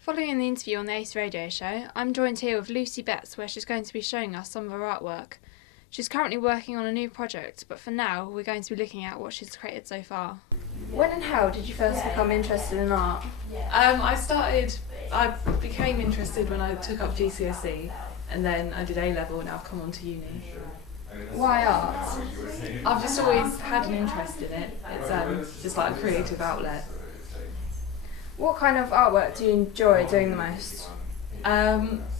Following the interview on the Ace Radio Show, I'm joined here with Lucy Betts, where she's going to be showing us some of her artwork. She's currently working on a new project, but for now we're going to be looking at what she's created so far. When and how did you first become interested in art? I became interested when I took up GCSE, and then I did A-level and I've come on to uni. Why art? I've just always had an interest in it. It's just like a creative outlet. What kind of artwork do you enjoy doing the most?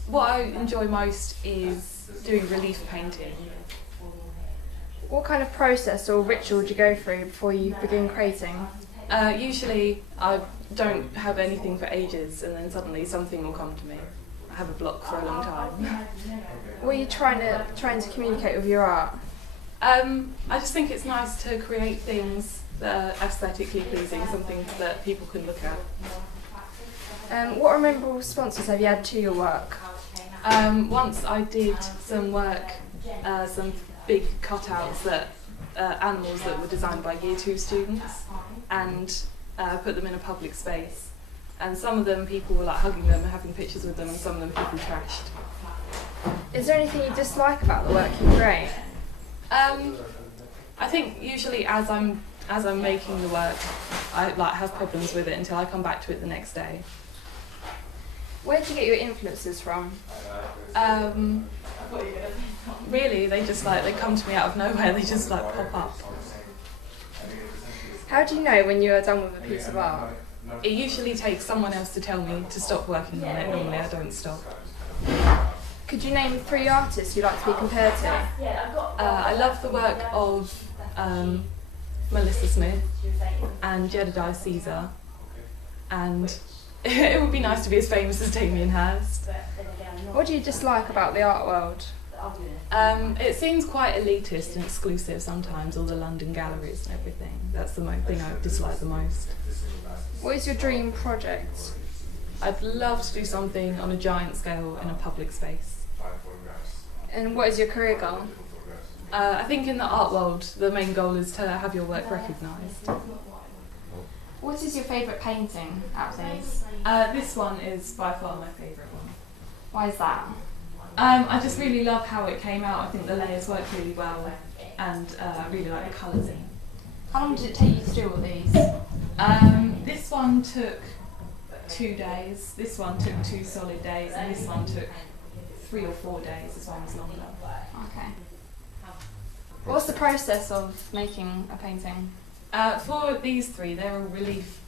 What I enjoy most is doing relief painting. What kind of process or ritual do you go through before you begin creating? Usually I don't have anything for ages, and then suddenly something will come to me. I have a block for a long time. What are you trying to communicate with your art? I just think it's nice to create things that are aesthetically pleasing, something that people can look at. What memorable responses have you had to your work? Once I did some work, some big cutouts that animals that were designed by Year 2 students, and put them in a public space. And some of them people were like hugging them and having pictures with them, and some of them people trashed. Is there anything you dislike about the work you create? I think usually as I'm making the work, I have problems with it until I come back to it the next day. Where do you get your influences from? Really, they come to me out of nowhere. They just pop up. How do you know when you are done with a piece of art? It usually takes someone else to tell me to stop working on it. Normally, I don't stop. Could you name 3 artists you'd like to be compared to? I love the work of Melissa Smith and Jedediah Caesar, and it would be nice to be as famous as Damien Hirst. What do you dislike about the art world? It seems quite elitist and exclusive sometimes, all the London galleries and everything. That's the thing I dislike the most. What is your dream project? I'd love to do something on a giant scale in a public space. And what is your career goal? I think in the art world, the main goal is to have your work recognised. What is your favourite painting out of these? This one is by far my favourite one. Why is that? I just really love how it came out. I think the layers worked really well, and I really like the colours in it. How long did it take you to do all these? This one took 2 days, this one took 2 solid days, and this one took 3 or 4 days. This one was longer. Okay. What's the process of making a painting? For these 3, they're all relief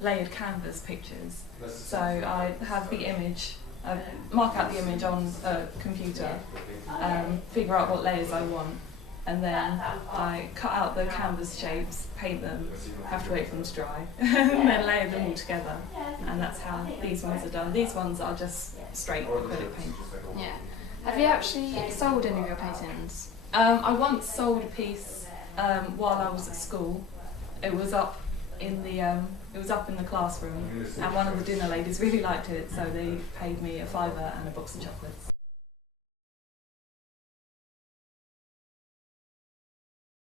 layered canvas pictures. So I have the image, I mark out the image on a computer, figure out what layers I want, and then I cut out the canvas shapes, paint them, have to wait for them to dry, and then layer them all together. And that's how these ones are done. These ones are just straight acrylic paint. Yeah. Have you actually sold any of your paintings? I once sold a piece while I was at school. It was up in the classroom, and one of the dinner ladies really liked it, so they paid me a £5 and a box of chocolates.